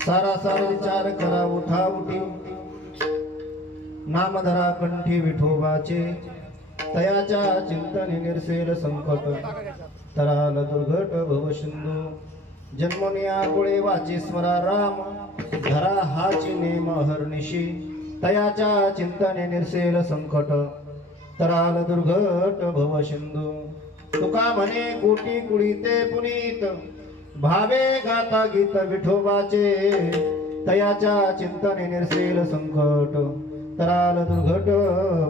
सारासार विचार करा उठा उठी नामधरा कंठी विठोबाचे तयाच्या चिंतने निरसेल संकट तराल दुर्घट भव सिंधू जन्मनी आकुळे वाची स्मरा राम धरा हाची नेम हरनिशी तयाच्या चिंतने निरसेल संकट तराल दुर्घट भव सिंधू तुका म्हणे कोटी कुळीते पुनीत भावे गाता गीत विठोबाचे तयाच्या चिंतने निरसेल संकट तराल दुर्घट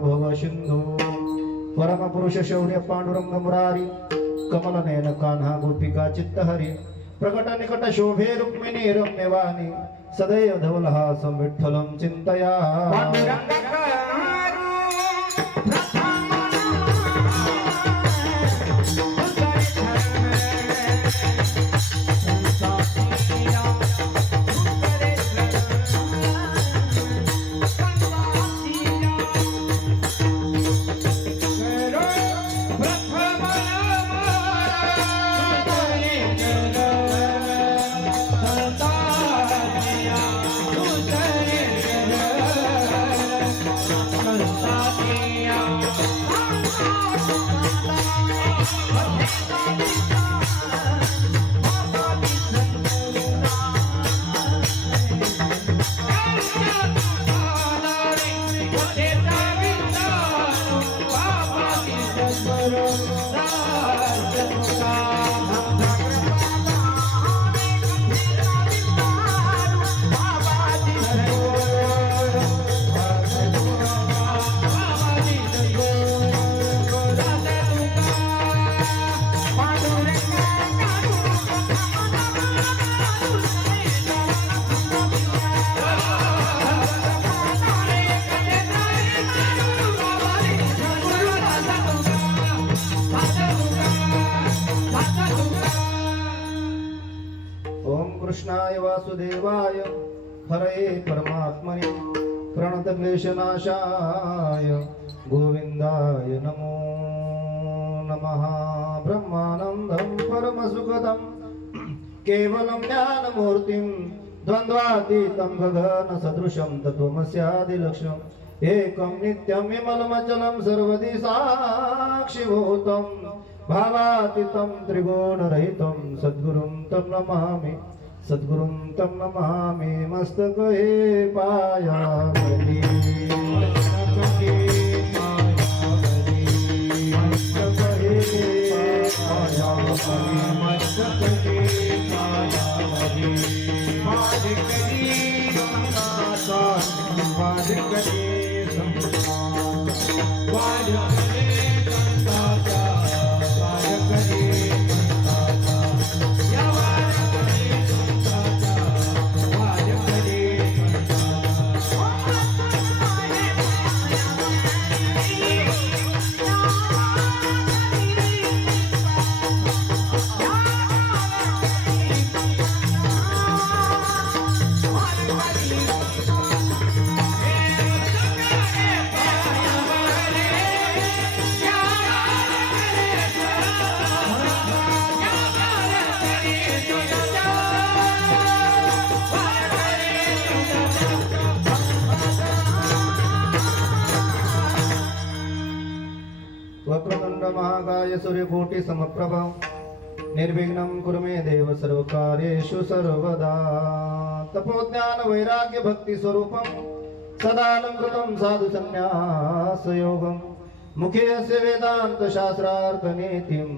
भव सिंधू परम पुरुष शौर्य पांडुरंग मुरारी कमल नयन कान्हा गोपिका चित्तहरी प्रकट निकट शोभे रुक्मिणी रम्यवाणी सदैव धवलहासं विठ्ठलं चिंतया कृष्णाय वासुदेवाय हरे परमात्मने प्रणतक्लेशनाशाय गोविंदाय नमो नमः ब्रह्मानन्दं परमसुखदं केवलं ज्ञानमूर्तिं द्वन्द्वातीतं गगनसदृशं तत्त्वमस्यादिलक्ष्यम् एकं नित्यं विमलमचलं सर्वदि साक्षिभूतं भावातीतं त्रिगुणरहितं सद्गुरुं तं नमामि सद्गुरुं तं नमामि मस्तके पायामि मस्तके पायामि मस्तके पायामि मादिकरी संतान मादिकरी संतान वाजकरी संतान वाजकरी Yeah. महाकाय सूर्यकोटि समप्रभ निर्विघ्नं कुरु मे देव सर्वकार्येषु सर्वदा तपोज्ञान वैराग्य भक्ति स्वरूपं सदालंकृतं साधु संन्यास योगं मुखे अस्य वेदांत शास्त्रार्थ नीतिं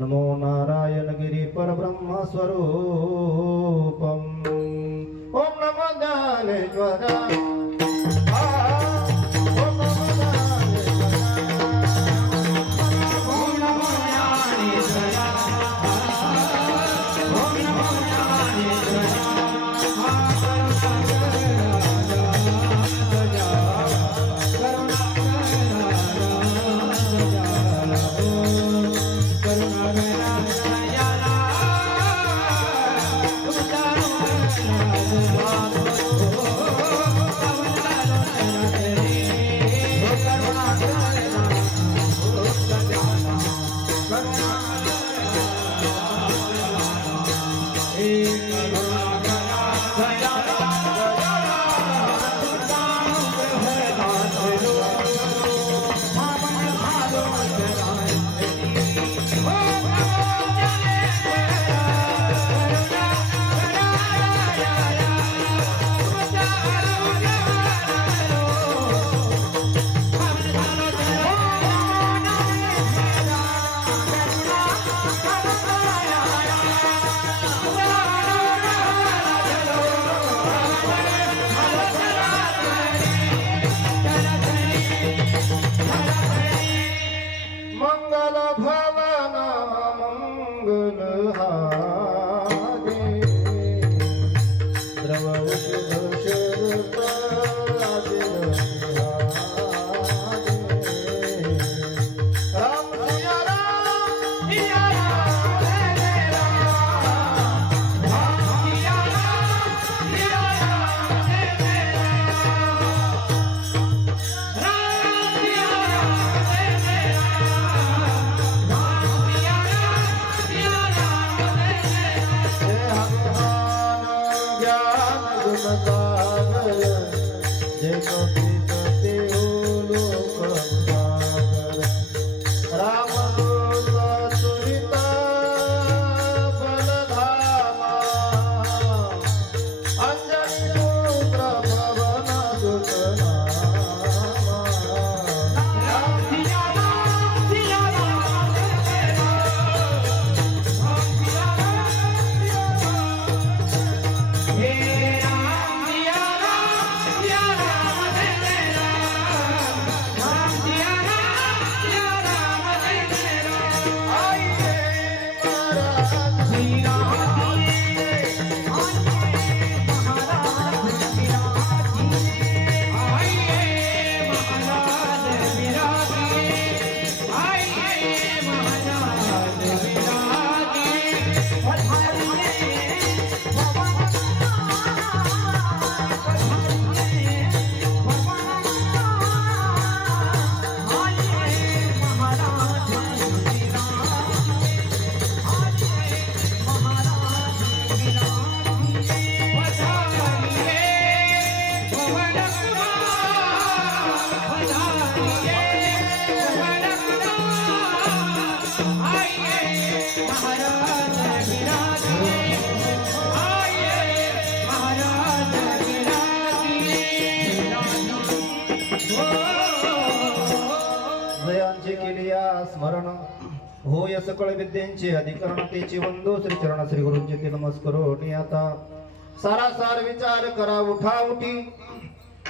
नमो नारायण गिरि परब्रह्म स्वरूपम् ओम नमो ज्ञानेश्वराय स्मरण होय सकळ विद्येचे अधिकरण तेचे वंदो श्री चरण श्री गुरुंचे ते नमस्करो नि आता सारासार विचार करा उठा उठी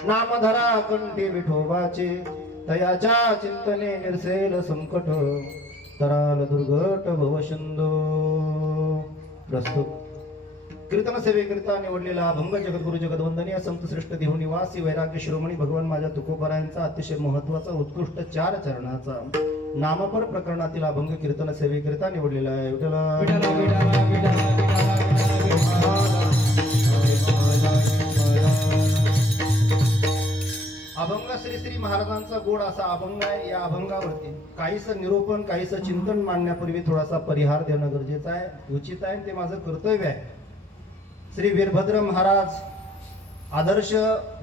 नाम धरा कंठी विठोबाचे तयाच्या चिंतने निर्सेल संकट तराल दुर्घट भवशंदो प्रस्तुत कीर्तन सेवेकरिता निवडलेला अभंग जगद्गुरु जगदवंदनीय संत श्रेष्ठ देहू निवासी वैराग्य शिरोमणी भगवान माझ्या तुकोबारायांचा अतिशय महत्वाचा उत्कृष्ट 4 चरणाचा नामपर प्रकरणातील अभंग कीर्तन सेवेकरिता निवडलेला आहे. अभंग श्री श्री महाराजांचा गोड असा अभंग आहे. या अभंगावरती काहीच निरूपण काहीच चिंतन मांडण्यापूर्वी थोडासा परिहार देणं गरजेचं आहे, उचित आहे, ते माझं कर्तव्य आहे. श्री वीरभद्र महाराज आदर्श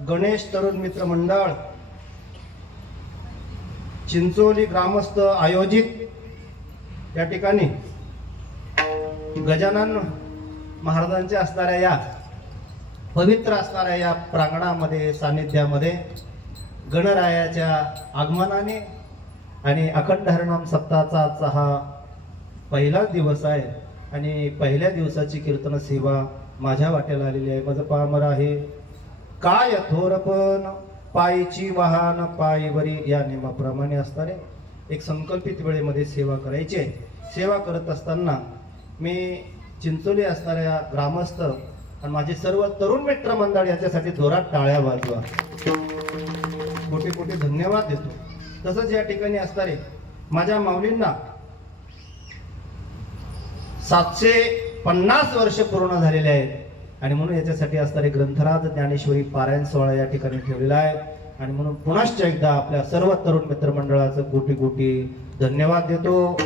गणेश तरुण मित्र मंडळ चिंचोली ग्रामस्थ आयोजित या ठिकाणी गजानन महाराजांच्या असणाऱ्या या पवित्र असणाऱ्या या प्रांगणामध्ये सानिध्यामध्ये गणरायाच्या आगमनाने आणि अखंड हरिनाम सप्ताहाचा आजचा हा पहिला दिवस आहे आणि पहिल्या दिवसाची कीर्तन सेवा माझ्या वाट्याला आलेली आहे. माझं पामर आहे काय थोरपण पायीची वाहन पायीवरी या नियमाप्रमाणे असणारे एक संकल्पित वेळेमध्ये सेवा करायची आहे. सेवा करत असताना मी चिंचोली असणाऱ्या ग्रामस्थ आणि माझे सर्व तरुण मित्र मंडळ याच्यासाठी जोरात टाळ्या वाजवा. कोटी कोटी धन्यवाद देतो. तसंच या ठिकाणी असणारे माझ्या माऊलींना 750 वर्ष पूर्ण झालेले आहेत आणि म्हणून याच्यासाठी असणारे ग्रंथराज ज्ञानेश्वरी पारायण सोहळा या ठिकाणी ठेवलेला आहे आणि म्हणून पुनश्च एकदा आपल्या सर्व तरुण मित्रमंडळाचं कोटी कोटी धन्यवाद देतो.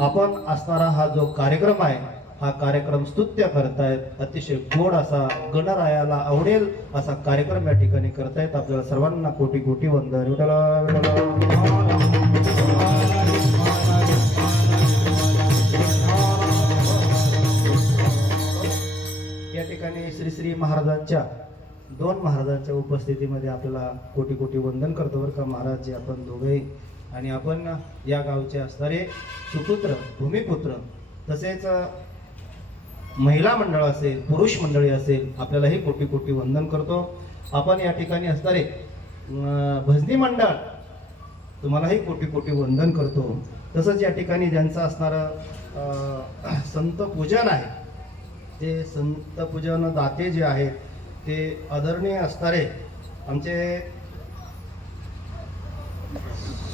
आपण असणारा हा जो कार्यक्रम आहे हा कार्यक्रम स्तुत्य करतायत. अतिशय गोड असा गणरायाला आवडेल असा कार्यक्रम या ठिकाणी करतायत. आपल्याला सर्वांना कोटी कोटी वंदन. विठ्ठला विठ्ठला. या ठिकाणी श्री श्री महाराजांच्या 2 महाराजांच्या उपस्थितीमध्ये आपल्याला कोटी कोटी वंदन करतो बरं का महाराज जे आपण दोघे आणि आपण या गावचे असणारे सुपुत्र भूमिपुत्र तसेच महिला मंडळ असेल पुरुष मंडळी असेल आपल्यालाही कोटी कोटी वंदन करतो. आपण या ठिकाणी असणारे भजनी मंडळ तुम्हालाही कोटी कोटी वंदन करतो. तसंच या ठिकाणी ज्यांचं असणारं संत पूजन आहे ते संत पूजन दाते जे आहेत ते आदरणीय असणारे आमचे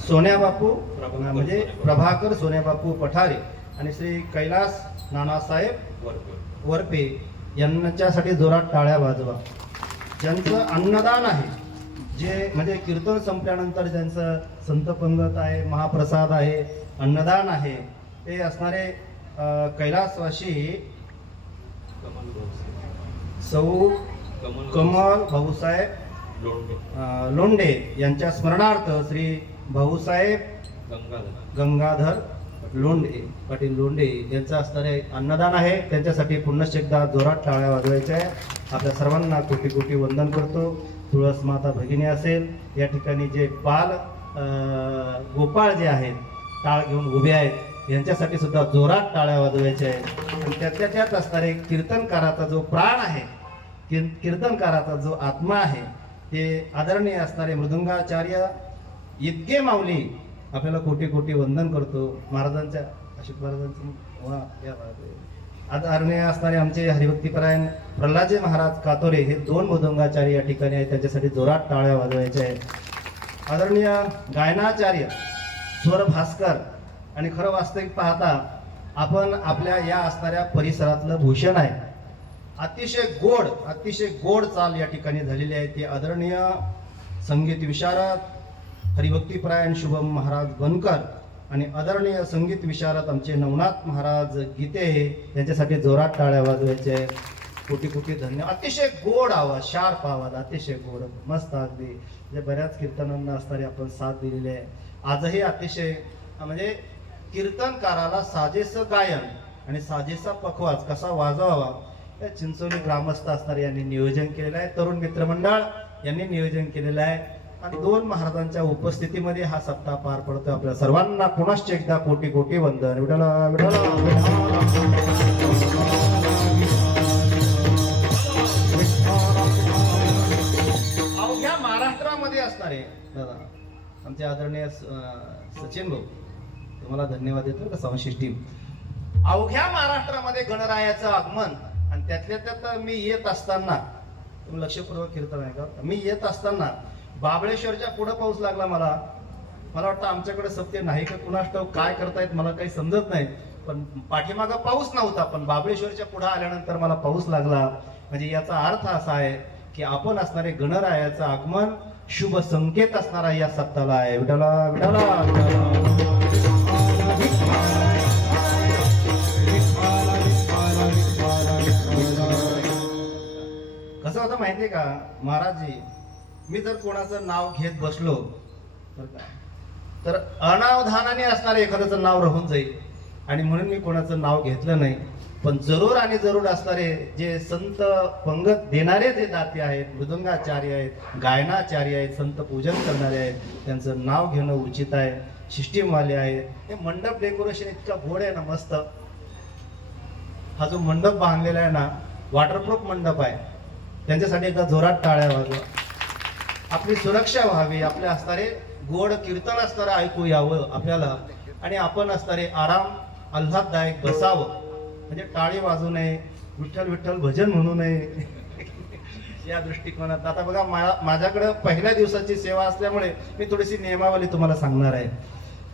सोन्याबापू म्हणजे प्रभाकर सोन्याबापू पठारे आणि श्री कैलास नानासाहेब वरपे यांच्यासाठी जोरात टाळ्या वाजवा. ज्यांचं अन्नदान आहे जे म्हणजे कीर्तन संपल्यानंतर ज्यांचं संत पंगत आहे महाप्रसाद आहे अन्नदान आहे ते असणारे कैलासवासी सौ कमल भाऊसाहेब लोंढे यांच्या स्मरणार्थ श्री भाऊसाहेब गंगाधर लोंढे पाटील लोंढे यांचं असणारे अन्नदान आहे. त्यांच्यासाठी पुन्हा एकदा जोरात टाळ्या वाजवायच्या आहे. आपल्या सर्वांना कोटी कोटी वंदन करतो. तुळस माता भगिनी असेल या ठिकाणी जे बाल गोपाळ जे आहेत टाळ घेऊन उभे आहेत यांच्यासाठी सुद्धा जोरात टाळ्या वाजवायच्या आहेत. आणि त्यातल्या त्यात असणारे कीर्तनकाराचा जो प्राण आहे कीर्तनकाराचा जो आत्मा आहे ते आदरणीय असणारे मृदुंगाचार्य इतके माऊली आपल्याला कोटी कोटी वंदन करतो. महाराजांच्या अशोक महाराजांचं आदरणीय असणारे आमचे हरिभक्तीपरायण प्रल्हादजी महाराज कातोरे हे 2 मृदुंगाचार्य या ठिकाणी आहेत. त्यांच्यासाठी जोरात टाळ्या वाजवायच्या आहेत. आदरणीय गायनाचार्य स्वर भास्कर आणि खरं वास्तविक पाहता आपण आपल्या या असणाऱ्या परिसरातलं भूषण आहे. अतिशय गोड चाल या ठिकाणी झालेली आहे. ते आदरणीय संगीत विशारद हरिभक्तीपरायण शुभम महाराज बनकर आणि आदरणीय संगीत विशारद आमचे नवनाथ महाराज गीते यांच्यासाठी जोरात टाळ्या वाजवायचे. कोटी कोटी धन्यवाद. अतिशय गोड आवाज शार्प आवाज अतिशय गोड मस्त अगदी म्हणजे बऱ्याच कीर्तनांना असणारे आपण साथ दिलेली आहे. आजही अतिशय म्हणजे कीर्तनकाराला साजेसं गायन आणि साजेसा पखवाज कसा वाजवावा या चिंचोली ग्रामस्थ असणारे यांनी नियोजन केलेलं आहे. तरुण मित्रमंडळ यांनी नियोजन केलेलं आहे आणि 2 महाराजांच्या उपस्थितीमध्ये हा सप्ताह पार पडतो. आपल्या सर्वांना पुनश्च एकदा कोटी कोटी वंदन. विठ्ठला विठ्ठला. अवघ्या महाराष्ट्रामध्ये असणारे दादा आमचे आदरणीय सचिन भाऊ तुम्हाला धन्यवाद देतो का सावंशिष्ट टीम. अवघ्या महाराष्ट्रामध्ये गणरायाचं आगमन आणि त्यातल्या त्यात मी येत असताना तुम्ही लक्षपूर्वक कीर्तन आहे का मी येत असताना बाबळेश्वरच्या पुढे पाऊस लागला. मला वाटतं आमच्याकडे सत्य नाही का कुणास ठाऊक काय करतायत मला काही समजत नाही. पण पाठीमागं पाऊस नव्हता पण बाबळेश्वरच्या पुढे आल्यानंतर मला पाऊस लागला. म्हणजे याचा अर्थ असा आहे की आपण असणारे गणरायाचं आगमन शुभ संकेत असणारा या सप्ताहाला आहे. विठ्ठला विठ्ठला. कसं होतं माहितीये का महाराजजी मी जर कोणाचं नाव घेत बसलो तर अनावधानाने असणारे एखाद्याचं नाव राहून जाईल आणि म्हणून मी कोणाचं नाव घेतलं नाही. पण जरूर आणि जरूर असणारे जे संत पंगत देणारे जे दाते आहेत, मृदंगाचार्य आहेत, गायनाचार्य आहेत, संत पूजन करणारे आहेत, त्यांचं नाव घेणं उचित आहे. सिस्टीमवाले आहेत. हे मंडप डेकोरेशन इतका गोड आहे ना, मस्त. हा जो मंडप बांधलेला आहे ना, वॉटरप्रूफ मंडप आहे. त्यांच्यासाठी एकदा जोरात टाळ्या वाजवा. आपली सुरक्षा व्हावी, आपले असणारे गोड कीर्तन असणारं ऐकू यावं आपल्याला, आणि आपण असणारे आराम आल्हाददायक बसावं. म्हणजे टाळी वाजू नये, विठ्ठल विठ्ठल भजन म्हणू नये या दृष्टिकोनात. आता बघा, माझ्याकडे पहिल्या दिवसाची सेवा असल्यामुळे मी थोडीशी नियमावली तुम्हाला सांगणार आहे.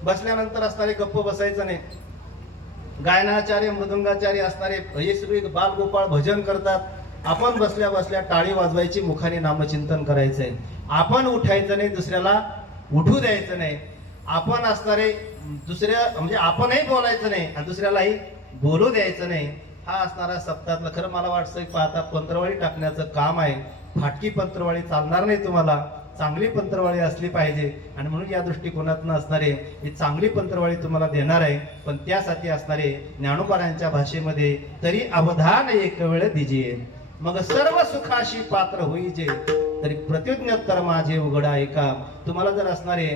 बसल्यानंतर असणारे गप्प बसायचं नाही. गायनाचार्य मृदंगाचार्य असणारे हे सगळे बालगोपाळ भजन करतात. आपण बसल्या बसल्या टाळी वाजवायची, मुखाने नामचिंतन करायचंय. आपण उठायचं नाही, दुसऱ्याला उठू द्यायचं नाही. आपण असणारे दुसऱ्या म्हणजे आपणही बोलायचं नाही आणि दुसऱ्यालाही बोलू द्यायचं नाही. हा असणारा सप्ताहातला खरं मला वाटतं पाहता पंत्रवाळी टाकण्याचं काम आहे. फाटकी पंत्रवाळी चालणार नाही तुम्हाला, चांगली पंत्रवाळी असली पाहिजे. आणि म्हणून या दृष्टिकोनातून असणारे ही चांगली पंत्रवाळी तुम्हाला देणार आहे. पण त्यासाठी असणारे ज्ञानोबारांच्या भाषेमध्ये तरी अवधान एक वेळ दिजिये, मग सर्व सुखाशी पात्र होईजे, तरी प्रत्युज्ञोत्तर माझे उघड ऐका. तुम्हाला जर असणारे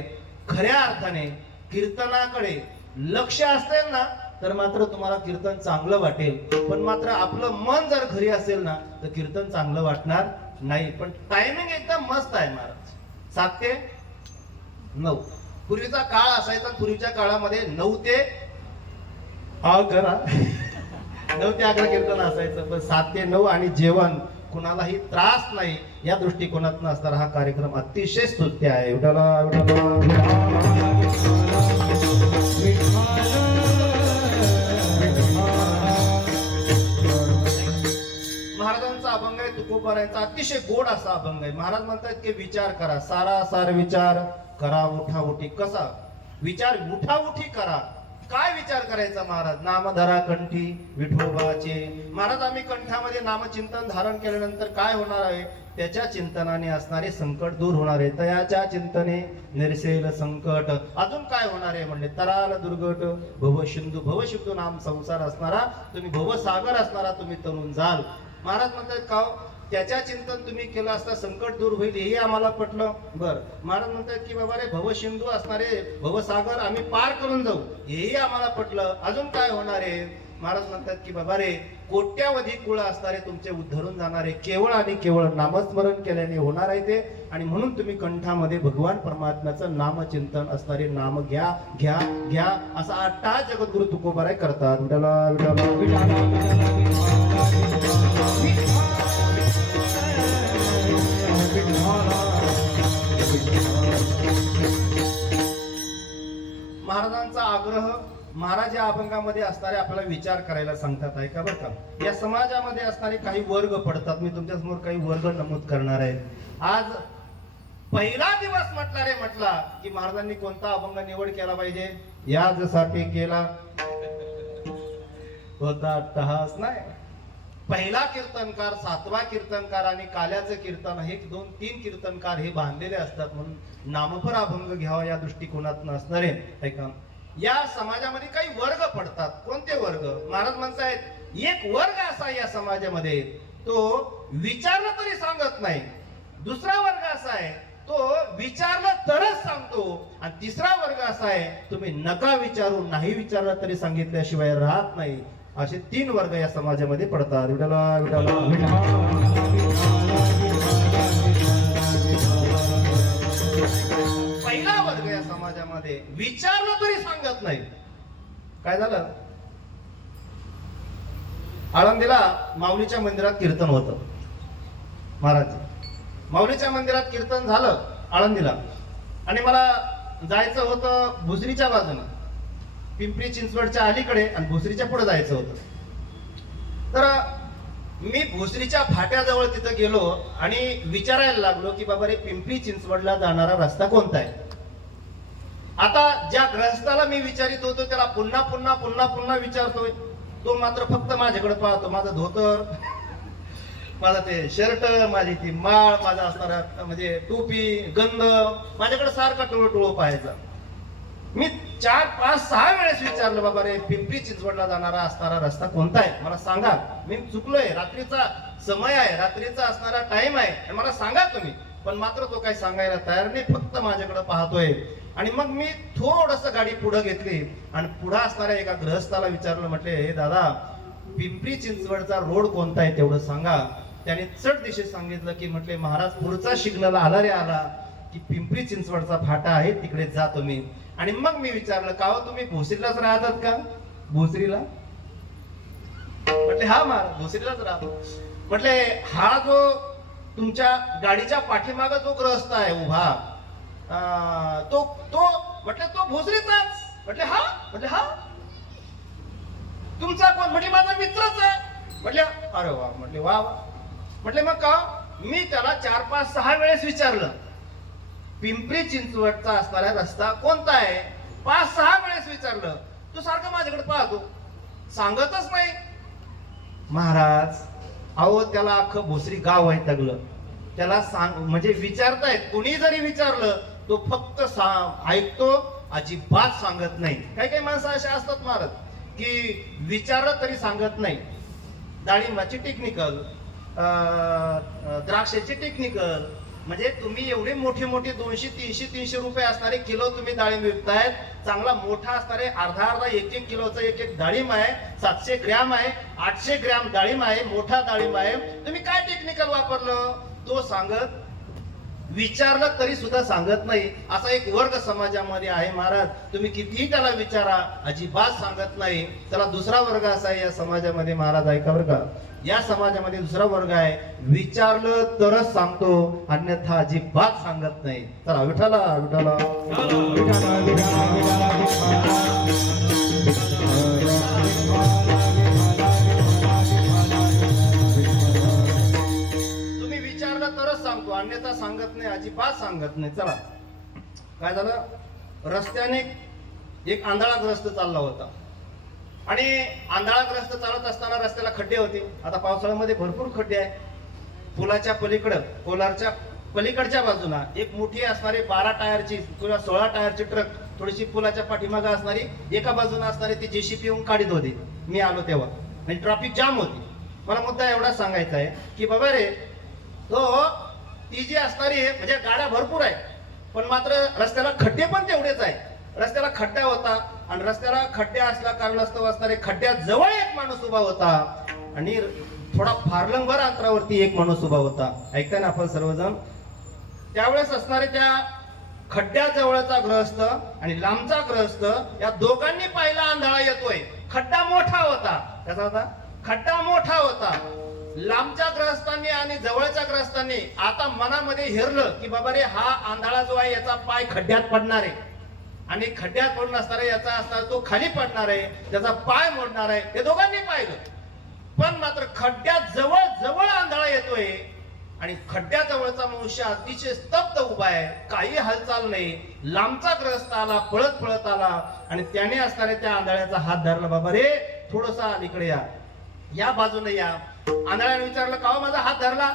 खऱ्या अर्थाने कीर्तनाकडे लक्ष असेल ना, तर मात्र तुम्हाला कीर्तन चांगलं वाटेल. पण मात्र आपलं मन जर घरी असेल ना, तर कीर्तन चांगलं वाटणार नाही. पण टायमिंग एकदम मस्त आहे महाराज, 7 ते 9. पूर्वीचा काळ असायचा, पूर्वीच्या काळामध्ये 9 ते 11 9 ते 11 कीर्तन असायचं. पण 7 ते 9 आणि जेवण, कुणालाही त्रास नाही, या दृष्टिकोनातून असणारा हा कार्यक्रम अतिशय स्तुत्य आहे. महाराजांचा अभंग आहे, तुकोबारायांचा अतिशय गोड असा अभंग आहे. महाराज म्हणतात की विचार करा, सारासार विचार करा, उठाउठी. कसा विचार? उठाउठी करा. काय विचार करायचा महाराज? नाम धरा कंठी विठोबाचे. महाराज, आम्ही कंठामध्ये नामचिंतन धारण केल्यानंतर काय होणार आहे? त्याच्या चिंतनाने असणारे संकट दूर होणार आहे. तयाच्या चिंतने निरसेल संकट. अजून काय होणार आहे म्हणले? तराल दुर्गट भवसिंधू. भवसिंधू नाम संसार असणारा तुम्ही, भवसागर असणारा तुम्ही तरुण जाल. महाराज म्हणतात का त्याच्या चिंतन तुम्ही केलं असता संकट दूर होईल, हेही आम्हाला पटलं. बर, महाराज म्हणतात की बाबा रे, भवसिंधू असणारे भवसागर आम्ही पार करून जाऊ, हेही आम्हाला पटलं. अजून काय होणार आहे? महाराज म्हणतात की बाबा रे, कोट्यावधी कुळ असणारे तुमचे उद्धरून जाणारे केवळ आणि केवळ नामस्मरण केल्याने होणार आहे ते. आणि म्हणून तुम्ही कंठामध्ये भगवान परमात्म्याचं नामचिंतन असणारे नाम घ्या घ्या घ्या, असा 8 जगद्गुरु तुकोबाराय करतात. महाराजांचा आग्रह, महाराज या अभंगामध्ये असणारे आपल्याला विचार करायला सांगतात. ऐका बरं का, या समाजामध्ये असणारे काही वर्ग पडतात. मी तुमच्या समोर काही वर्ग नमूद करणार आहे. आज पहिला दिवस म्हटला की महाराजांनी कोणता अभंग निवड केला पाहिजे? यासाठी केला होता अट्टहास नाही. पहिला कीर्तनकार, 7वा कीर्तनकार आणि काल्याचं कीर्तन, हे 2-3 कीर्तनकार हे बांधलेले असतात. म्हणून नामपर अभंग घ्यावा या दृष्टिकोनातून असणारे. ऐका, या समाजामध्ये काही वर्ग पडतात. कोणते वर्ग? महाराज म्हणतायत एक वर्ग असा या समाजामध्ये, तो विचारलं तरी सांगत नाही. दुसरा वर्ग असा आहे, तो विचारलं तरच सांगतो. आणि तिसरा वर्ग असा आहे, तुम्ही नका विचारू, नाही विचारलं तरी सांगितल्याशिवाय राहत नाही. असे 3 वर्ग या समाजामध्ये पडतात. पहिला वर्ग या समाजामध्ये विचारलं तरी सांगत नाही. काय झालं? आळंदीला माऊलीच्या मंदिरात कीर्तन होतं. महाराज, माऊलीच्या मंदिरात कीर्तन झालं आळंदीला, आणि मला जायचं होतं भुसरीच्या बाजूने, पिंपरी चिंचवडच्या अलीकडे, आणि भुसरीच्या पुढे जायचं होतं. तर मी भुसरीच्या फाट्याजवळ तिथं गेलो आणि विचारायला लागलो की बाबा रे, पिंपरी चिंचवडला जाणारा रस्ता कोणता आहे? आता ज्या ग्रहस्थाला मी विचारित होतो त्याला पुन्हा पुन्हा पुन्हा पुन्हा विचारतोय, तो मात्र फक्त माझ्याकडे पाहतो. माझं धोतर, माझा ते शर्ट, माझी ती माळ, माझा असणारा म्हणजे टोपी, गंध, माझ्याकडे सारखा टोळो पाहायचा. मी 4, 5, 6 वेळेस विचारलं, बाबा रे पिंपरी चिंचवडला जाणारा असणारा रस्ता कोणता आहे मला सांगा, मी चुकलोय, रात्रीचा समय आहे, रात्रीचा असणारा टाइम आहे आणि मला सांगा तुम्ही. पण मात्र तो काही सांगायला तयार नाही, फक्त माझ्याकडे पाहतोय. आणि मग मी थोडस गाडी पुढे घेतली आणि पुढे असणाऱ्या एका गृहस्थाला विचारलं, म्हटले हे दादा पिंपरी चिंचवडचा रोड कोणता आहे तेवढं सांगा. त्याने चट दिशेत सांगितलं की म्हटले महाराज पुढचा सिग्नल आला रे आला की पिंपरी चिंचवडचा फाटा आहे तिकडे जा तुम्ही. आणि मग मी विचारलं का हो तुम्ही भोसरीलाच राहतात का? भोसरीला? म्हटले हा महाराज भोसरीलाच राहतो. म्हटले हा जो तुमच्या गाडीच्या पाठीमागे जो ग्रहस्थ आहे उभा तो तो म्हटले तो भोसरीचाच. म्हटले हा. म्हटले हा. तुमचा कोण? म्हटले माझा मित्रच आहे. म्हटले अरे वा. म्हटले वा वा. म्हटले मग का? मी त्याला 4, 5, 6 वेळेस विचारलं पिंपरी चिंचवडचा असणारा रस्ता कोणता आहे, 5, 6 वेळेस विचारलं. तो सारखं माझ्याकडे पाहतो, सांगतच नाही. महाराज अहो त्याला अख्खं भोसरी गाव वैतागलं, त्याला सांग म्हणजे विचारतायत कोणी जरी विचारलं तो फक्त ऐकतो, अजिबात सांगत नाही. काही काही माणसं असे असतात महाराज की विचारलं तरी सांगत नाही. डाळिंबाची टेक्निकल, द्राक्षाची टेक्निकल, म्हणजे तुम्ही एवढे मोठे मोठे 200, 300, 300 रुपये असणारे किलो तुम्ही डाळिंब विकतायत. चांगला मोठा असणारे अर्धा 1-1 किलोचा एक डाळिंब आहे, 700 ग्रॅम आहे, 800 ग्रॅम डाळिंब आहे, मोठा डाळिंब आहे. तुम्ही काय टेक्निकल वापरलं तो सांगत, विचारलं तरी सुद्धा सांगत नाही. असा एक वर्ग समाजामध्ये आहे महाराज. तुम्ही कितीही त्याला विचारा अजिबात सांगत नाही. त्याला दुसरा वर्ग असा आहे या समाजामध्ये महाराज, ऐका बरं का. या समाजामध्ये दुसरा वर्ग आहे, विचारलं तरच सांगतो अन्यथा अजिबात सांगत नाही. चला विठाला विठाला तुम्ही विचारलं तरच सांगतो अन्यथा सांगत नाही, अजिबात सांगत नाही. चला काय झालं, रस्त्याने एक आंधळाग्रस्त चालला होता आणि आंधळाग्रस्त चालत असताना रस्त्याला खड्डे होते. आता पावसाळ्यामध्ये भरपूर खड्डे आहे. पुलाच्या पलीकडं, कोलारच्या पलीकडच्या बाजूला एक मोठी असणारी 12 टायरची किंवा 16 टायरची ट्रक थोडीशी पुलाच्या पाठीमागे असणारी एका बाजूला असणारी ती जेसीबी येऊन काढीत होती. मी आलो तेव्हा आणि ट्रॅफिक जाम होती. मला मुद्दा एवढा सांगायचा आहे की बाबा रे तो ती जी असणारी आहे म्हणजे गाड्या भरपूर आहे पण मात्र रस्त्याला खड्डे पण तेवढेच आहे. रस्त्याला खड्डा होता आणि रस्त्याला खड्डे असल्या कारणास्तव असणारे खड्ड्यात जवळ एक माणूस उभा होता आणि थोडा फारलंगभर अंतरावरती एक माणूस उभा होता. ऐकताय ना आपण सर्वजण. त्यावेळेस असणारे त्या खड्ड्या जवळचा ग्रहस्थ आणि लांबचा ग्रहस्थ या दोघांनी पाहिला आंधळा येतोय. खड्डा मोठा होता, कसा होता? खड्डा मोठा होता. लांबच्या ग्रहस्थांनी आणि जवळच्या ग्रहस्थांनी आता मनामध्ये हेरलं की बाबा रे हा आंधळा जो आहे याचा पाय खड्ड्यात पडणार आहे आणि खड्ड्यात पडून असणार याचा असणार तो खाली पडणार आहे, त्याचा पाय मोडणार आहे. हे दोघांनी पाहिलं. पण मात्र खड्ड्यात जवळ जवळ आंधळा येतोय आणि खड्ड्याजवळचा मनुष्य अतिशय स्तब्ध उभा आहे, काही हालचाल नाही. लांबचा ग्रस्त आला, पळत पळत आला आणि त्याने असणारे त्या आंधळ्याचा हात धरला. बाबा रे थोडसा इकडे या, या बाजूने या. आंधळ्याने विचारलं का माझा हात धरला?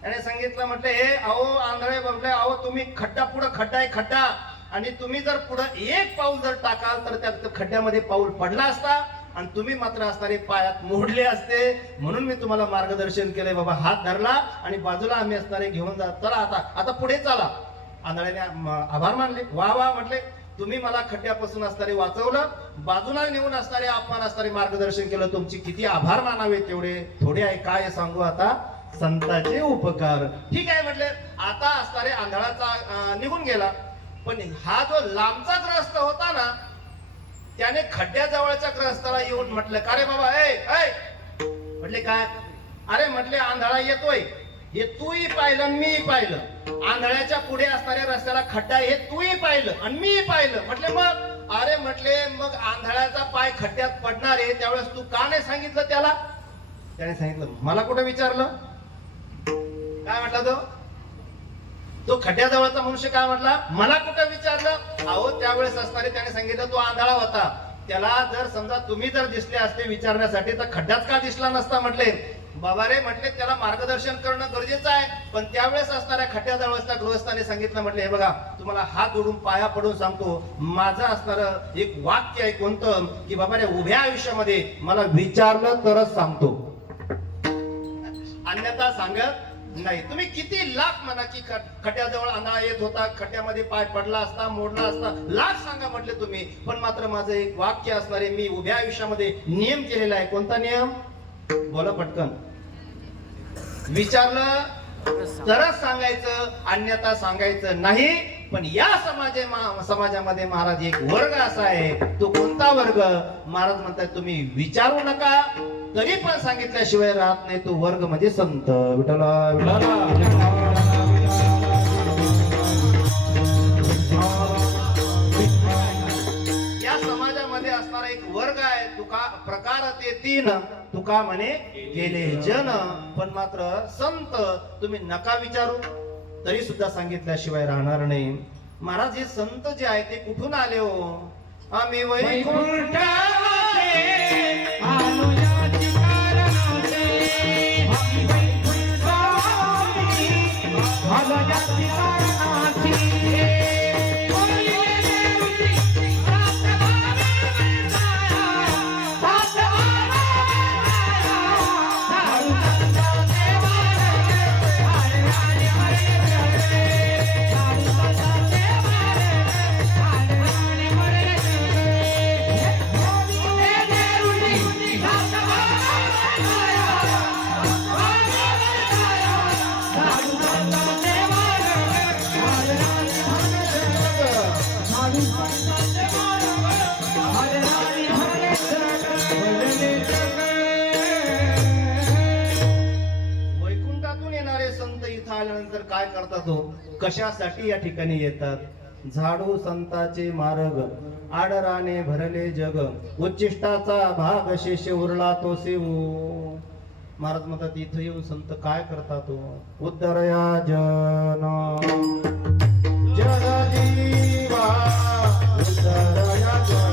त्याने सांगितलं, म्हटलं हे अहो आंधळे म्हटले अहो तुम्ही खड्डा पुढे खड्डा आहे खड्डा आणि तुम्ही जर पुढे एक पाऊल जर टाकाल तर त्या खड्ड्यामध्ये पाऊल पडला असता आणि तुम्ही मात्र असणारे पायात मोडले असते, म्हणून मी तुम्हाला मार्गदर्शन केलंय. बाबा हात धरला आणि बाजूला आम्ही असणारे घेऊन जा. चला आता पुढे चला. आंधळ्याने आभार मानले. वा वा म्हटले तुम्ही मला खड्ड्यापासून असणारे वाचवलं, बाजूला नेऊन असणारे आपण असणारे मार्गदर्शन केलं, तुमची किती आभार मानावे तेवढे थोडे आहे. काय सांगू आता, संतांचे उपकार. ठीक आहे म्हटले. आता असणारे आंधळाचा निघून गेला. पण हा जो लांबचा ग्रस्त होता ना त्याने खड्ड्याजवळच्या ग्रस्ताला येऊन म्हटलं का रे बाबा ए म्हटले काय? अरे म्हटले आंधळा येतोय हे तूही पाहिलं मीही पाहिलं. आंधळ्याच्या पुढे असणाऱ्या रस्त्याला खड्डा हे तूही पाहिलं आणि मीही पाहिलं. म्हटले मग? अरे म्हटले मग आंधळ्याचा पाय खड्ड्यात पडणार आहे त्यावेळेस तू का नाही सांगितलं त्याला? त्याने सांगितलं मला कुठं विचारलं? काय म्हटला तो खड्ड्याजवळचा मनुष्य काय म्हटला? मला कुठं विचारलं? अहो त्यावेळेस असणारे त्याने सांगितलं तो आंधळा होता, त्याला जर समजा तुम्ही जर दिसले असते विचारण्यासाठी तर खड्ड्यात का दिसला नसता? म्हटले बाबा रे म्हटले त्याला मार्गदर्शन करणं गरजेचं आहे, पण त्यावेळेस असणाऱ्या खट्याजवळच्या गृहस्थाने सांगितलं, म्हटले हे बघा तुम्हाला हात जोडून पाया पडून सांगतो, माझं असणारं एक वाक्य आहे कोणतं की बाबा रे उभ्या आयुष्यामध्ये मला विचारलं तरच सांगतो, अन्यथा सांगत नाही. तुम्ही किती लाख म्हणा की खट्याजवळ आंधळा येत होता, खट्यामध्ये पाय पडला असता, मोडला असता, लाख सांगा म्हटले तुम्ही, पण मात्र माझं एक वाक्य असणारे मी उभ्या आयुष्यामध्ये नियम केलेला आहे. कोणता नियम? बोला पटकन. विचारलं तरच सांगायचं, अन्यथा सांगायचं नाही. पण या समाजामध्ये महाराज एक वर्ग असा आहे, तो कोणता वर्ग? महाराज म्हणतात तुम्ही विचारू नका तरी पण सांगितल्याशिवाय राहत नाही, तो वर्ग म्हणजे संत. विठ्ठला या समाजामध्ये असणारा एक वर्ग आहे, तुका प्रकार ते तीन, तुका म्हणे गेले जन. पण मात्र संत तुम्ही नका विचारू तरी सुद्धा सांगितल्याशिवाय राहणार नाही. महाराज हे संत जे आहे ते कुठून आले हो? आम्ही वैकुंठ वैकुंठातून येणारे संत इथं आल्यानंतर काय करतात हो? कशासाठी या ठिकाणी येतात? झाडू संताचे मार्ग, आडराने भरले जग, उच्चिष्टाचा भाग शेष उरला तो सेवू. महाराज म्हणतात इथं येऊन संत काय करतात हो? उद्धरया जन जग जीवा, उद्धरया जन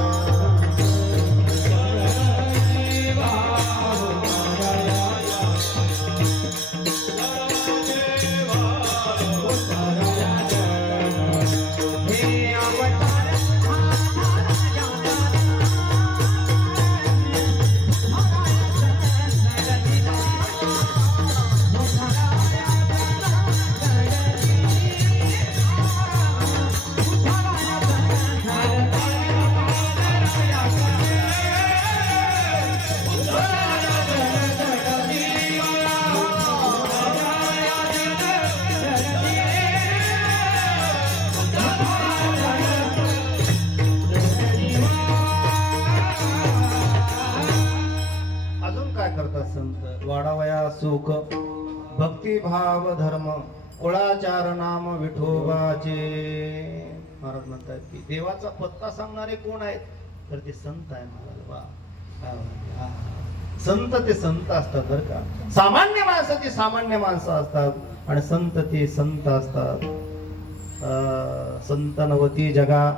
वाढावया सुख भक्ती भाव धर्म कुळाचार नाम विठोबाचे. महाराज म्हणतात की देवाचा पत्ता सांगणारे कोण आहेत? तर ते संत आहे. महाराज संत ते संत असतात बरं का. सामान्य माणसं ती सामान्य माणसं असतात आणि संत ते संत असतात. संत नवती जगा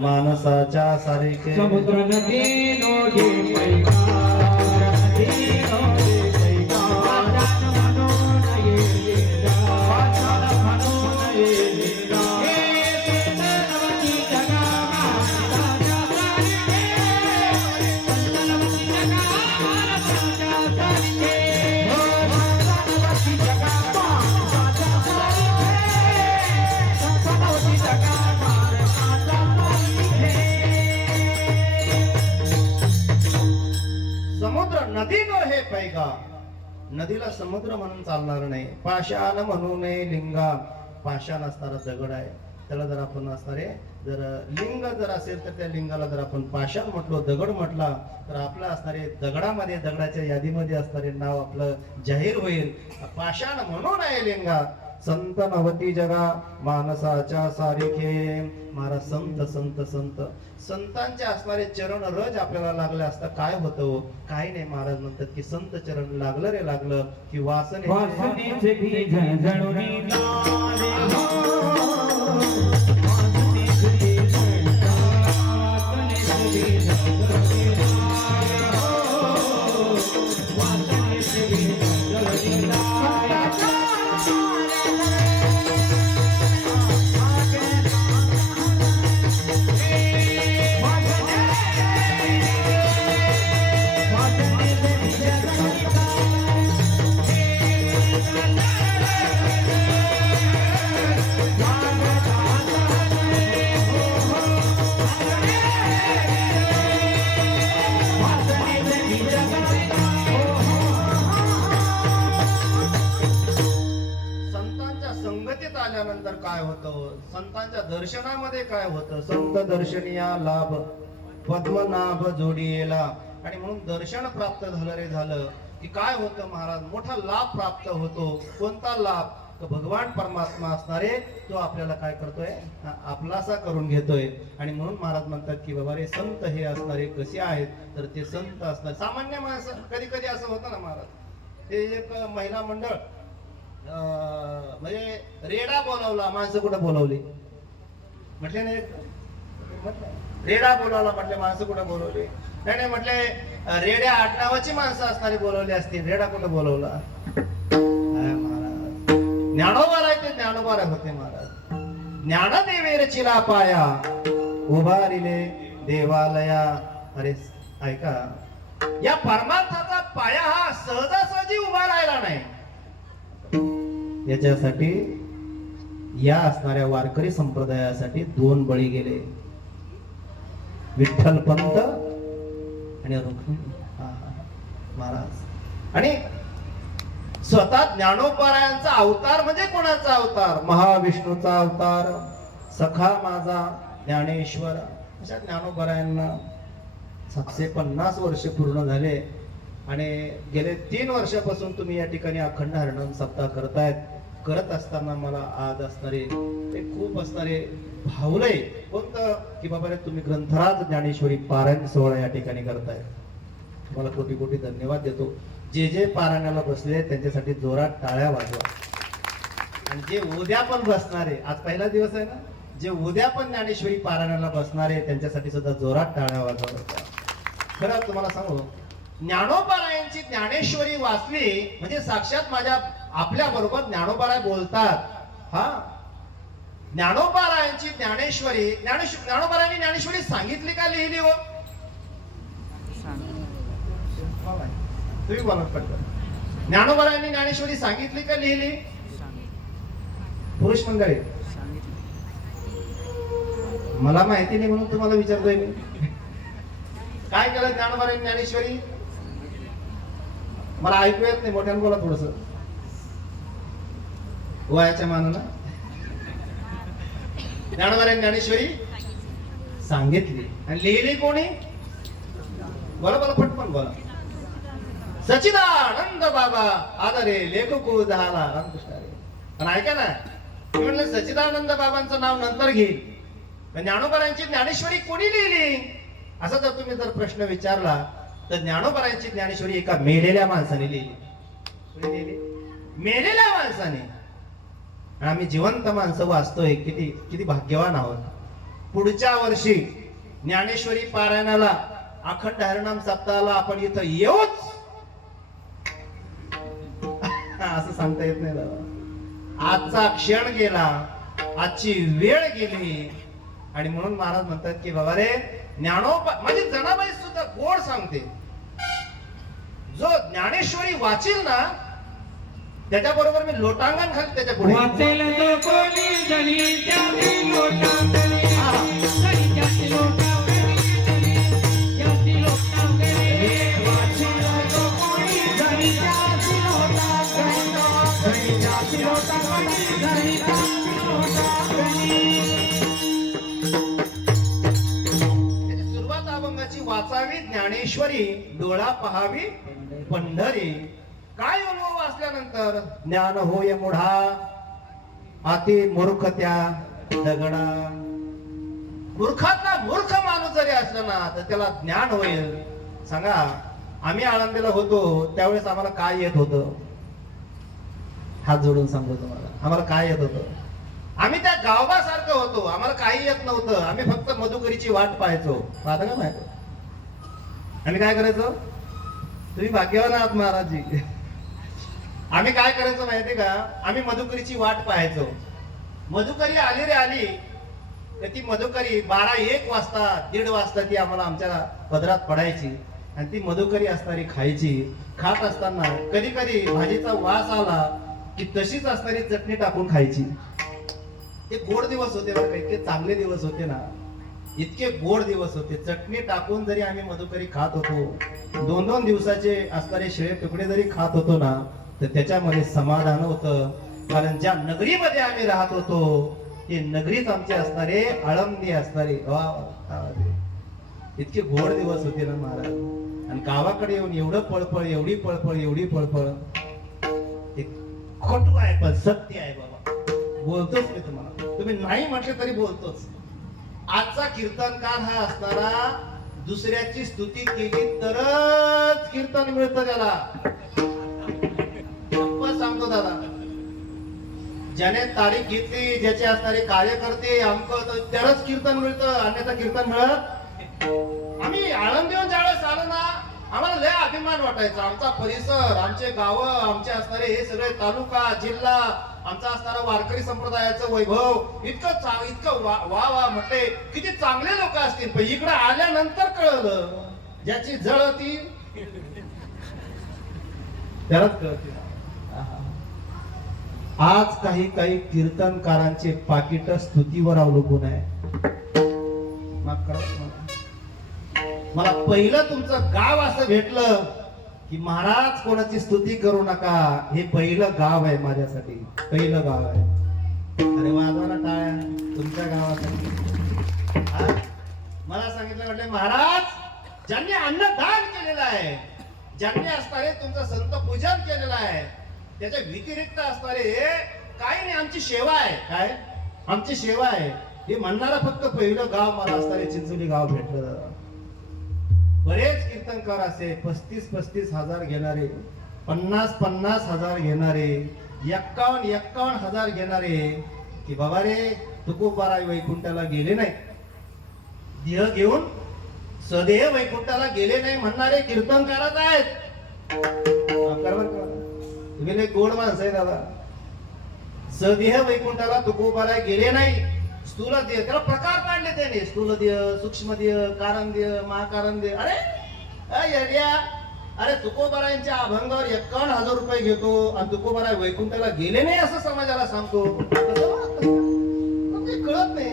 मानसाच्या सारिके समुद्र नदी नोगे पैकार नदी नोगे पैकार वाचन म्हणून येलेला वाचन म्हणून येलेला हे संत नवती जगा मानसाच्या सारिके संत नवती जगा मानसाच्या सारिके संत नवती जगा मानसाच्या सारिके संत नवती जगा समुद्र नदी नो हे पैगा. नदीला समुद्र म्हणून चालणार नाही. पाषाण म्हणू नये लिंगा. पाषाण असणारा दगड आहे, त्याला जर आपण असणारे जर लिंग जर असेल तर त्या लिंगाला जर आपण पाषाण म्हटलो, दगड म्हटला तर आपलं असणारे दगडामध्ये दगडाच्या यादीमध्ये असणारे नाव आपलं जाहीर होईल. पाषाण म्हणू नये लिंगा. संत नवती जगा मानसाच्या सारिखे. महाराज संत संत संत संतांचे असणारे चरण रज आपल्याला लागले असता काय होतं? काही नाही. महाराज म्हणतात की संत चरण लागलं रे लागलं की वासनेचे बीज जणुनी लाले वासनेचे बीज सद्गतीत आल्यानंतर काय होतं, संतांच्या दर्शनामध्ये काय होतं, संत दर्शनीया लाभ पद्मनाभ जोडीला. आणि म्हणून दर्शन प्राप्त झालं रे झालं की काय होतं महाराज, मोठा लाभ प्राप्त होतो. कोणता लाभ, तर भगवान परमात्मा असणारे तो आपल्याला काय करतोय, आपलासा करून घेतोय. आणि म्हणून महाराज म्हणतात की बाबा रे संत हे असणारे कसे आहेत, तर ते संत असणार सामान्य माणसं. कधी कधी असं होतं ना महाराज, ते एक महिला मंडळ म्हणजे रेडा बोलावला, माणसं कुठं बोलावली म्हटले नाही, रेडा बोलावला म्हटले माणसं कुठं बोलवली नाही, नाही म्हटले रेड्या आडनावाची माणसं असणारी बोलवली असतील, रेडा कुठं बोलवला. महाराज ज्ञानोबा राय, ते ज्ञानोबा राय होते महाराज. ज्ञानदेवेर चिला पाया उभारिले देवालया. अरे ऐका, या परमार्थाचा पाया हा सहजासहजी उभा राहिला नाही. याच्यासाठी या असणाऱ्या वारकरी संप्रदायासाठी 2 बळी गेले, विठ्ठल पंत आणि रुक्मिणी महाराज. आणि स्वतः ज्ञानोबारायांचा अवतार म्हणजे कोणाचा अवतार, महाविष्णूचा अवतार, सखा माझा ज्ञानेश्वर. अशा ज्ञानोबारायांना 750 वर्ष पूर्ण झाले आणि गेले 3 वर्षापासून तुम्ही या ठिकाणी अखंड हरिनाम सप्ताह करतायत. करत असताना मला आज असणारे ते खूप असणारे भावलंय कोणतं की बाबा रे तुम्ही ग्रंथराज ज्ञानेश्वरी पारायण सोहळा या ठिकाणी करताय. तुम्हाला कोटी कोटी धन्यवाद देतो. जे जे पारायणाला बसले त्यांच्यासाठी जोरात टाळ्या वाजवा. आणि जे उद्या पण बसणारे, आज पहिला दिवस आहे ना, जे उद्या पण ज्ञानेश्वरी पारायणाला बसणारे त्यांच्यासाठी सुद्धा जोरात टाळ्या वाजवा. खरं तुम्हाला सांगू, ज्ञानोबारायांची ज्ञानेश्वरी वाचली म्हणजे साक्षात माझ्या आपल्या बरोबर ज्ञानोबाराय बोलतात. हा, ज्ञानोबारायांची ज्ञानेश्वरी, ज्ञानोबारायांनी ज्ञानेश्वरी सांगितली का लिहिली हो? तुम्ही बोला पटकन. ज्ञानोबारायांनी ज्ञानेश्वरी सांगितली का लिहिली? पुरुष मंडळी मला माहिती नाही म्हणून तुम्हाला विचारतोय मी. काय केलं ज्ञानोबारायांनी ज्ञानेश्वरी? मला ऐकू येत नाही, मोठ्यानं बोला थोडस वयाच्या मानानं. ज्ञानोबारायांनी ज्ञानेश्वरी सांगितली आणि लिहिली कोणी? बोला बोला पटकन बोला. सच्चिदानंद बाबा आदरे लेखको झाला रामकृष्ण हरी. पण ऐका ना, मी म्हणलं सच्चिदानंद बाबांचं नाव नंतर घेईल, पण ज्ञानोबारायांची ज्ञानेश्वरी कोणी लिहिली असा जर तुम्ही जर प्रश्न विचारला तर ज्ञानोबारायांची ज्ञानेश्वरी एका मेलेल्या माणसाने लिहिली. कोणी लिहिली? मेलेल्या माणसाने. आम्ही जिवंत माणसं वाचतोय, किती किती भाग्यवान आहोत. पुढच्या वर्षी ज्ञानेश्वरी पारायणाला अखंड हरिनाम सप्ताहाला आपण इथं येऊच असं सांगता येत नाही दादा. आजचा क्षण गेला, आजची वेळ गेली. आणि म्हणून महाराज म्हणतात की बाबा रे ज्ञानोबा म्हणजे जनाबाई सुद्धा गोड सांगते, जो ज्ञानेश्वरी वाचील ना त्याच्याबरोबर मी लोटांगण घाल त्याच्या पुढे. वाचेल तो कोणी जणी त्याची लोटांगणी, जणी त्याची लोटांगणी, त्याची लोटांगणी. वाचेल तो कोणी जणी त्याची लोटांगणी, जणी त्याची लोटांगणी, जणी त्याची लोटांगणी. त्याची सुरुवात अभंगाची वाचावी ज्ञानेश्वरी, डोळा पहावी पंढरी. काय अनुभव असल्यानंतर ज्ञान होय मुढा अति मूर्ख त्या दगडा. मूर्खातला मूर्ख माणूस जरी असला ना तर त्याला ज्ञान होईल. सांगा, आम्ही आळंदीला होतो त्यावेळेस आम्हाला काय येत होतं? हात जोडून सांगतो तुम्हाला, आम्हाला काय येत होतं? आम्ही त्या गावासारखं होतो, आम्हाला काही येत नव्हतं. आम्ही फक्त मधुकरीची वाट पाहायचो. पाहता का नाही? आम्ही काय करायचो? तुम्ही भाग्यवान आहात महाराजजी. आम्ही काय करायचो माहिती का? आम्ही मधुकरीची वाट पाहायचो. मधुकरी आली रे आली तर ती मधुकरी 12-1 वाजता 1:30 वाजता ती आम्हाला आमच्या पदरात पडायची आणि ती मधुकरी असणारी खायची. खात असताना कधी कधी भाजीचा वास आला की तशीच असणारी चटणी टाकून खायची. ते गोड दिवस होते बरं का, इतके चांगले दिवस होते ना, इतके गोड दिवस होते. चटणी टाकून जरी आम्ही मधुकरी खात होतो, 2-2 दिवसाचे असणारे शिळे तुकडे जरी खात होतो ना, तर त्याच्यामध्ये समाधान होतं. कारण ज्या नगरीमध्ये आम्ही राहत होतो ते नगरीच आमचे असणारे आळंदी असणारे वा वा, इतके गोड दिवस होते ना महाराज. आणि गावाकडे येऊन एवढं पळपळ एवढी पळपळ एवढी पळपळ. एक खोटू आहे पण सत्य आहे बाबा, बोलतोच मी तुम्हाला, तुम्ही नाही म्हटले तरी बोलतोच. आजचा कीर्तनकार हा असणारा दुसऱ्याची स्तुती केली तरच कीर्तन मिळतं त्याला. गप्पा सांगतो दादा, ज्याने तारीख घेतली, ज्याचे असणारे कार्यकर्ते अंक, त्यालाच कीर्तन मिळतं, अन्यथा कीर्तन मिळत. आम्ही आळंदीहून ज्यावेळेस आलो ना, आम्हाला लय अभिमान वाटायचा. आमचा परिसर, आमचे गाव, आमचे असणारे हे सगळे तालुका, जिल्हा, आमचा असणारा वारकरी संप्रदायाचं वैभव इतकं वा वा म्हटले किती चांगले लोक असतील. पण इकडे आल्यानंतर कळलं ज्याची जळ होती त्यालाच कळते. आज काही काही कीर्तनकारांचे पाकिट स्तुतीवर अवलंबून आहे. माफ करा मला पहिलं तुमचं गाव असं भेटलं की महाराज कोणाची स्तुती करू नका, हे पहिलं गाव आहे माझ्यासाठी, पहिलं गाव आहे. अरे वाजवा टाळ्या तुमच्या गावासाठी. मला सांगितलं म्हटलं महाराज ज्यांनी अन्नदान केलेलं आहे, ज्यांनी असणारे तुमचं संत पूजन केलेलं आहे, त्याच्या व्यतिरिक्त असणारे काही नाही, आमची सेवा आहे. काय आमची सेवा आहे हे म्हणणारा फक्त पहिलं गाव मला असणारे चिंचोली गाव भेटलं. बरेच कीर्तनकार असे 35-35 हजार घेणारे, 50-50 हजार घेणारे, 51-51 हजार घेणारे की बाबा रे तुकोबारा वैकुंठाला गेले नाही, देह घेऊन सदेह वैकुंठाला गेले नाही म्हणणारे कीर्तनकारच आहेत. तुम्ही लय गोड माणसं आहे दादा. सदेह वैकुंठाला तुकोबारा गेले नाही. स्थूल देह, त्याला प्रकार पाडले त्याने, स्थूल देह, सूक्ष्म देह, कारण देह, महाकारण देह. अरे तुकोबारायांच्या अभंगावर 51,000 रुपये घेतो आणि तुकोबारा वैकुंठाला गेले नाही असं समाजाला सांगतो. कळत नाही.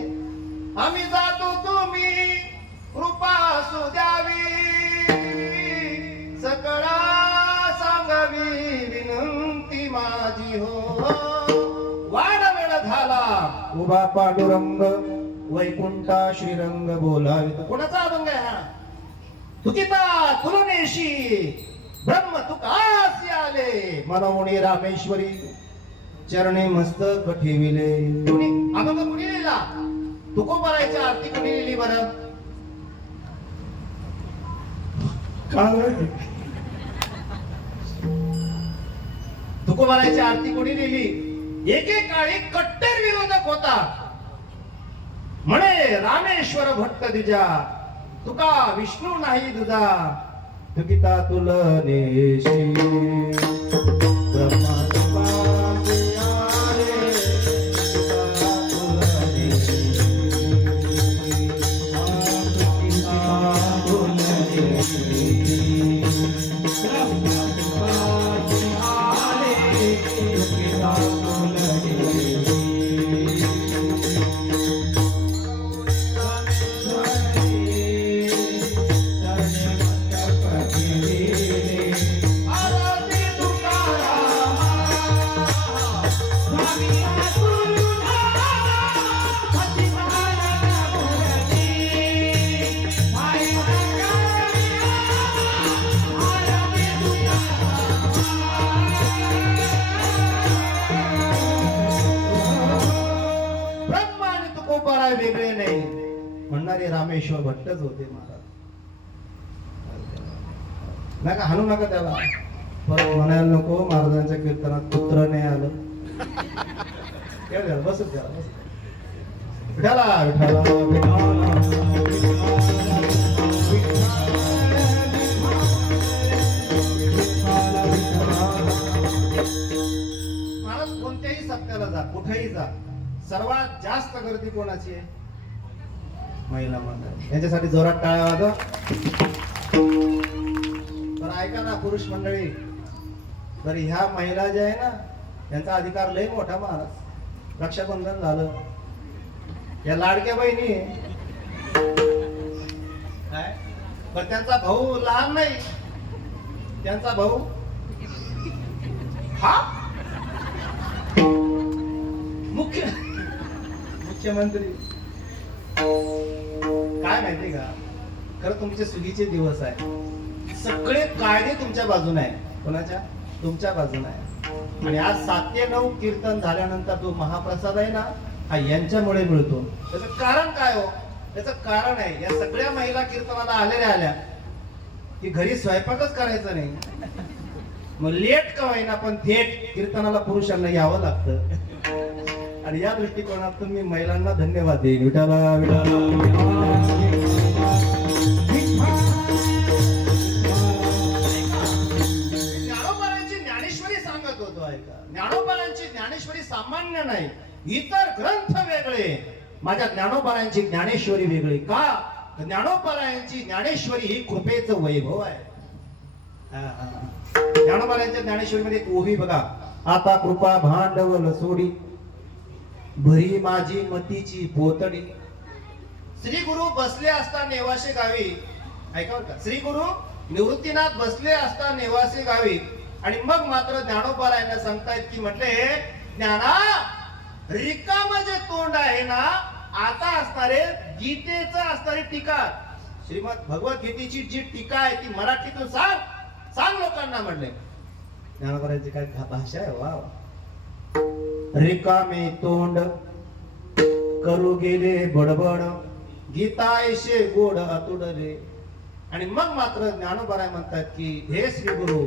आम्ही जातो तुम्ही कृपा असू द्यावी, सकळा सांगावी विनंती माझी हो. वाढ वेळ झाला उभा पांडुरंग वैकुंठा श्रीरंग बोलावी. कोणाचा अभंग आहे हा? तुकिता तुलनेशी ब्रह्म तुकासी आले, मनोणी रामेश्वरी चरणे मस्तक ठेविले. अभंग कुणी लिहिला? तुकोबारायची आरती कुणी लिहिली बरं? तुकोबारायची आरती कोणी लिहिली? एकेकाळी कट्टर विरोधक होता, म्हणे रामेश्वर भट्ट दिजा, तुका विष्णू नाही दुजा. तुकिता तुलनेशी ब्रह्मा तुकासी आले, तुका तुलनेशी, तुकिता तुलनेशी, ब्रह्मा तुकासी आले, तुकिता वेगळे नाही म्हणणारे रामेश्वर भट्टच होते महाराज. नका हाणू नका त्याला, परत म्हणायला नको महाराजांच्या कीर्तनात पुत्र नाही आलं. बसत द्या विठाला विठाला महाराज कोणत्याही सत्याला जा, कुठेही जा, सर्वात जास्त गर्दी कोणाची आहे? महिला मंडळ. यांच्यासाठी जोरात टाळ्या वाजवा. तर ऐका ना पुरुष मंडळी, तर ह्या महिला ज्या आहे ना यांचा अधिकार लय मोठा महाराज. रक्षाबंधन झालं, या लाडक्या बहिणी काय, पण त्यांचा भाऊ लहान नाही, त्यांचा भाऊ हा मुख्यमंत्री. काय माहिती का, खरं तुमचे सुगीचे दिवस आहे. सगळे कायदे तुमच्या बाजूने आहे. कोणाच्या? तुमच्या बाजूने आहे. आणि आज 7 ते 9 कीर्तन झाल्यानंतर तो महाप्रसाद आहे ना, हा यांच्यामुळे मिळतो. त्याचं कारण काय हो? त्याचं कारण आहे, या सगळ्या महिला कीर्तनाला आल्या की घरी स्वयंपाकच करायचं नाही. मग लेट का होईना पण थेट कीर्तनाला पुरुषांना यावं लागतं. आणि या दृष्टिकोनातून मी महिलांना धन्यवाद देईन. विठाला ज्ञानोबांची ज्ञानेश्वरी सांगत होतो ऐका. ज्ञानोबांची ज्ञानेश्वरी सामान्य नाही, इतर ग्रंथ वेगळे. माझ्या ज्ञानोबांची ज्ञानेश्वरी वेगळी का? ज्ञानोबांची ज्ञानेश्वरी ही कृपेचं वैभव आहे. ज्ञानोबांच्या ज्ञानेश्वरीमध्ये एक ओवी बघा. आता कृपा भांडवल सोडी, भरी माझी मतीची पोतडी. श्री गुरु बसले असता नेवासे गावी, ऐका का, श्री गुरु निवृत्तीनाथ बसले असता नेवासे गावी. आणि मग मात्र ज्ञानोबा यांना सांगतायत की म्हटले, ज्ञाना रिकाम जे तोंड आहे ना, आता असणारे गीतेचं असणारी टीका, श्रीमद भगवद्गीतेची जी टीका आहे ती मराठीतून सांग लोकांना म्हटले. ज्ञानोबांची काय भाषा आहे. वा वा. रिकामे तोंड करू गेले बडबड, गीतायशे गोड अतुडले. आणि मग मात्र ज्ञानोबा म्हणतात की हे श्री गुरु,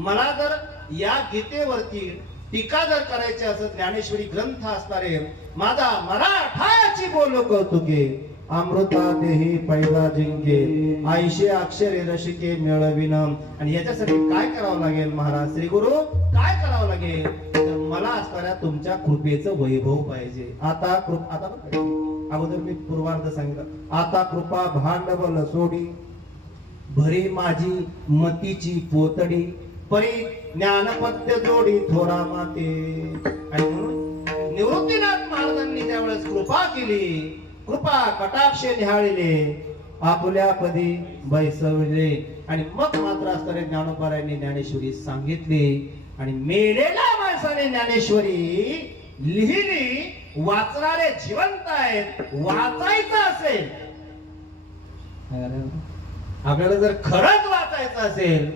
मला जर या गीतेवरती टीका जर करायची असत, ज्ञानेश्वरी ग्रंथ असणारे माझा मराठाची बोलो कौतुके, अमृता देही पैदा जिंके, आयशे अक्षरे रसिके मिळविन. आणि याच्यासाठी काय करावं लागेल महाराज श्री गुरु, काय करावं लागेल? तर मला असणाऱ्या तुमच्या कृपेचं वैभव पाहिजे. आता अगोदर मी पूर्वार्ध सांगितलं. आता कृपा भांडवल सोडी, भरी माझी मतीची पोतडी, परी ज्ञानपत्य जोडी थोरा माते. आणि म्हणून निवृत्तीनाथ महाराजांनी त्यावेळेस कृपा केली, कृपा कटाक्षे न्याहाळले, आपुल्या पदी बैसवले. आणि मग मात्र असणारे ज्ञानोबारायांनी ज्ञानेश्वरी सांगितली. आणि मेलेल्या माणसाने ज्ञानेश्वरी लिहिली. वाचणारे जिवंत आहेत. वाचायचं असेल, आपल्याला जर खरंच वाचायचं असेल,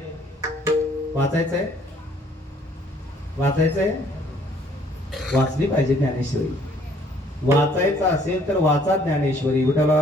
वाचायचंय वाचली पाहिजे ज्ञानेश्वरी. वाचायचं असेल तर वाचा ज्ञानेश्वरी. विठाला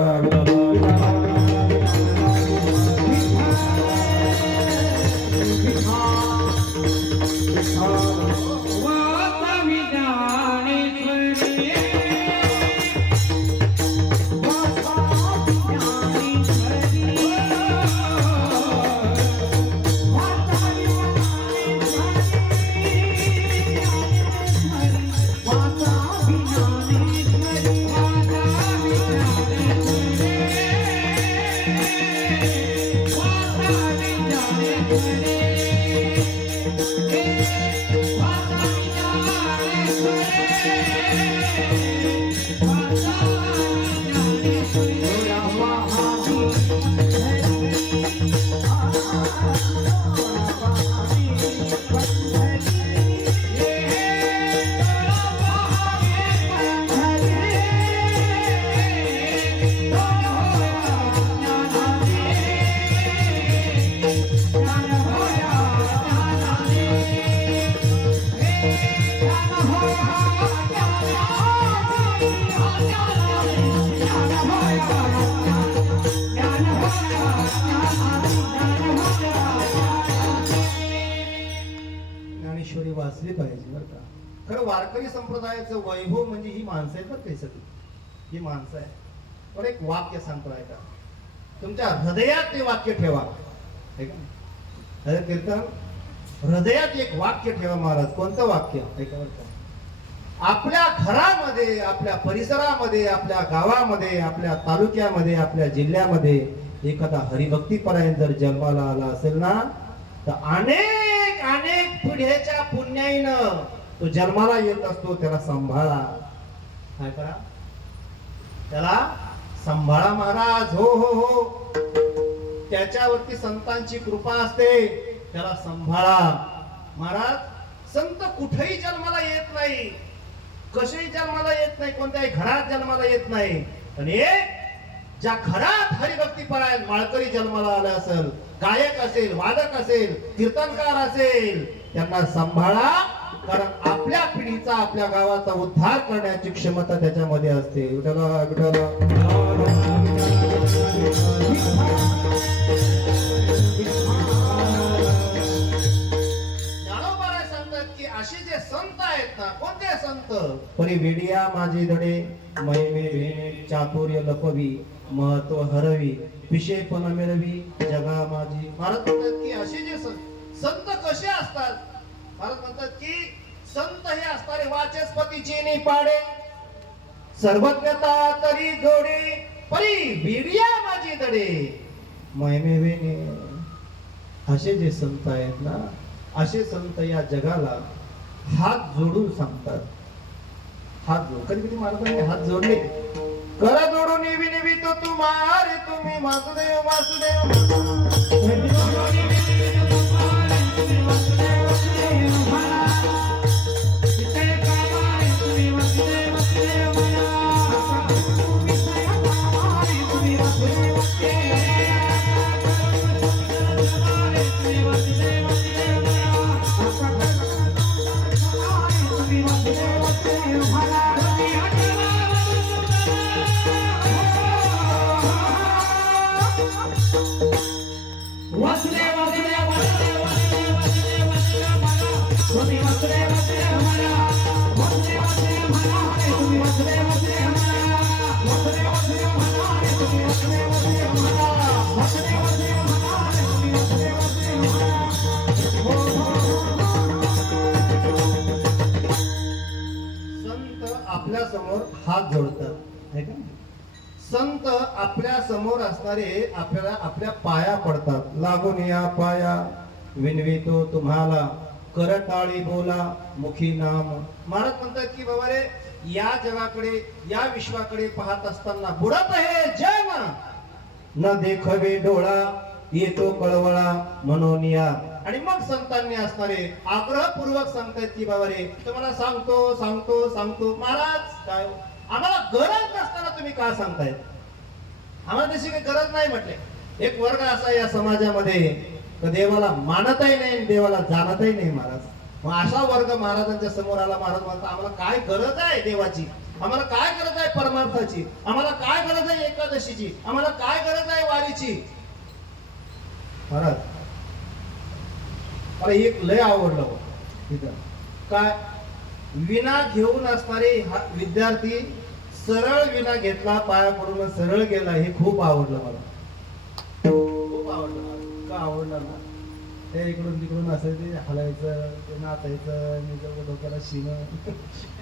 वाचली पाहिजे बरं का. खरं वारकरी संप्रदायाचं वैभव म्हणजे ही माणसं आहेत बरं काही सगळी. ही माणसं आहे. पण एक वाक्य सांगतो ऐका. तुमच्या हृदयात ते वाक्य ठेवा. कीर्तन हृदयात एक वाक्य ठेवा महाराज. कोणतं वाक्य? ऐका बरं का. आपल्या घरामध्ये, आपल्या परिसरामध्ये, आपल्या गावामध्ये, आपल्या तालुक्यामध्ये, आपल्या जिल्ह्यामध्ये एखादा हरिभक्तीपरायण जर जन्माला आला असेल ना, तर अनेक अनेक पिढ्याच्या पुण्याईनं तो जन्माला येत असतो. त्याला सांभाळा. काय करा? त्याला सांभाळा महाराज. हो हो हो. त्याच्यावरती संतांची कृपा असते. त्याला सांभाळा महाराज. संत कुठेही जन्माला येत नाही. कसेही जन्माला येत नाही, कोणत्याही घरात जन्माला येत नाही. पण एक ज्या घरात हरिभक्तीपरायण माळकरी जन्माला आला असेल, गायक असेल, वादक असेल, कीर्तनकार असेल, त्यांना सांभाळा. कारण आपल्या पिढीचा, आपल्या गावाचा उद्धार करण्याची क्षमता त्याच्यामध्ये असते. विठ्ठला विठ्ठला. ज्ञानोबा सांगतात की असे जे संत आहेत ना, कोणते संत? परी वेडिया माझे धडे, महिमे भेणे चातुर्य लपवी, महत्व हरवी, विषयपण मिळवी, जगा माझी. महाराज म्हणतात की असे जे संत कसे असतात? महाराज म्हणतात की संत हे असणारे वाचस्पतीचे निपाडे, सर्वज्ञता तरी जोडे, परी वेडिया माझी धडे, महिमे भेणे. असे जे संत आहेत ना, असे संत या जगाला हात जोडून सांगतात. हात जोड, कधी कधी महाराजांनी हात जोडले. कर जोडून विनवितो तुम्हारे, तुम्ही वासुदेव वासुदेव. आपल्या समोर हात जोडतात, है का? संत आपल्या समोर असणारे आपल्याला आपल्या पाया पडतात. लागून या पाया विनवितो तुम्हाला, करताळी बोला मुखी नाम. महाराज म्हणतात की बाबा रे, या जगाकडे, या विश्वाकडे पाहत असताना बुडत हे जग, न देखवे डोळा, येतो कळवळा म्हणून या. आणि मग संतांनी असणारे आग्रहपूर्वक सांगतायत की बाबा रे, तुम्हाला सांगतो सांगतो सांगतो. महाराज काय आम्हाला गरज नसताना तुम्ही का सांगतायत? आम्हाला तशी काही गरज नाही म्हटले. एक वर्ग असा या समाजामध्ये देवाला मानतही नाही, देवाला जाणतही नाही महाराज. मग अशा वर्ग महाराजांच्या समोर आला. महाराज म्हणतात आम्हाला काय गरज आहे देवाची, आम्हाला काय गरज आहे परमार्थाची, आम्हाला काय गरज आहे एकादशीची, आम्हाला काय गरज आहे वारीची. महाराज मला एक लय आवडलं तिथं. काय विना घेऊन असणारे विद्यार्थी सरळ विना घेतला, पाया पडून सरळ गेला. हे खूप आवडलं मला, खूप आवडलं मला. का आवडलं ना, ते इकडून तिकडून असं ते हलायचं, ते नाचायचं, निजर डोक्याला शिणं,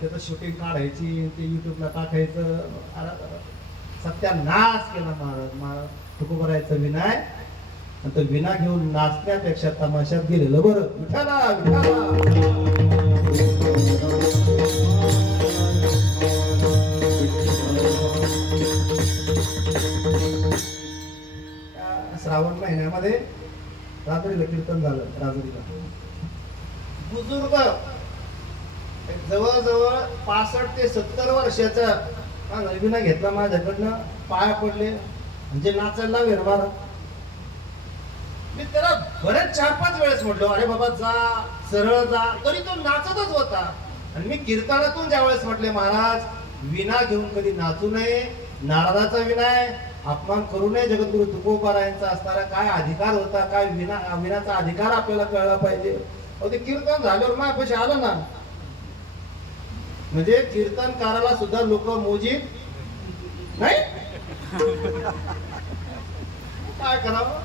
त्याचं शूटिंग काढायची, ते युट्यूबला टाकायचं. सत्यानाश केला महाराज. महाराज ठुकू करायचं विनाय, आणि तो विना घेऊन नाचण्यापेक्षा तमाशात गेलेलं बरं. विठाला विठाला. श्रावण महिन्यामध्ये रात्रीला कीर्तन झालं. रात्रीला बुजुर्ग जवळजवळ 65 ते 70 वर्षाचा विना घेतला माझ्याकडनं, पाया पडले, म्हणजे नाचायला व्यवहार. मी त्याला बरेच 4-5 वेळेस म्हटलो, अरे बाबा जा, सरळ जा, तरी तो नाचतच होता. आणि मी कीर्तनातून ज्या वेळेस म्हटले, महाराज विना घेऊन कधी नाचू नये, नारदाचा विनाय अपमान करू नये, जगद्गुरु तुकोबारायांचा असणारा काय अधिकार होता, काय विनाचा अधिकार आपल्याला कळला पाहिजे. अहो ते कीर्तन झाल्यावर माझ्यापाशी आलं ना, म्हणजे कीर्तनकाराला सुद्धा लोक मोजीत नाही. काय करावं?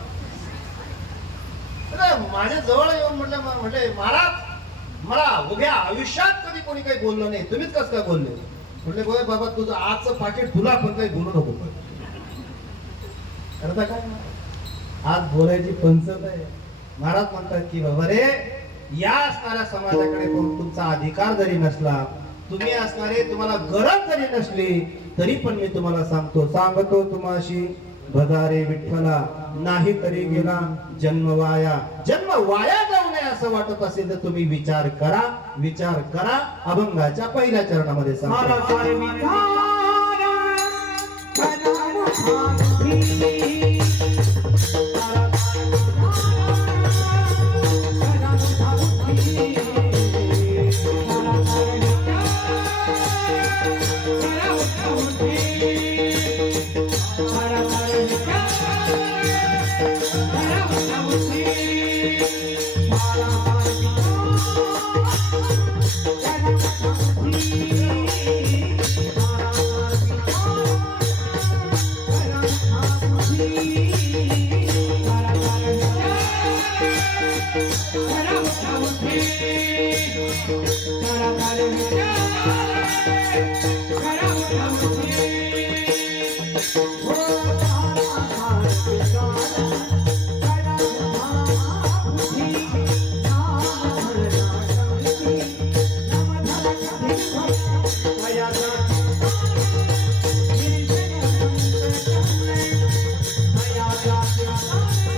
माझ्या जवळ येऊन म्हटले महाराज मला उभ्या आयुष्यात कधी कोणी काही बोललं नाही, तुम्हीच कसं काय बोलले? म्हटले बोय बाबा तुझं आजचं पाकिट तुला पण काही बोलू नको. करता काय आज बोलायची पंचत आहे. महाराज म्हणतात की बाबा रे, या असणाऱ्या समाजाकडे पण तुमचा अधिकार जरी नसला, तुम्ही असणारे तुम्हाला गरज जरी नसली, तरी पण मी तुम्हाला सांगतो तुम्हाशी भदारे विठ्ठला, नाही तरी गेला जन्म वाया. जन्म वाया जाऊ नये असं वाटत असेल तर तुम्ही विचार करा अभंगाच्या पहिल्या चरणामध्ये सांगा सारा सारे विचार करा उठावती Thank you.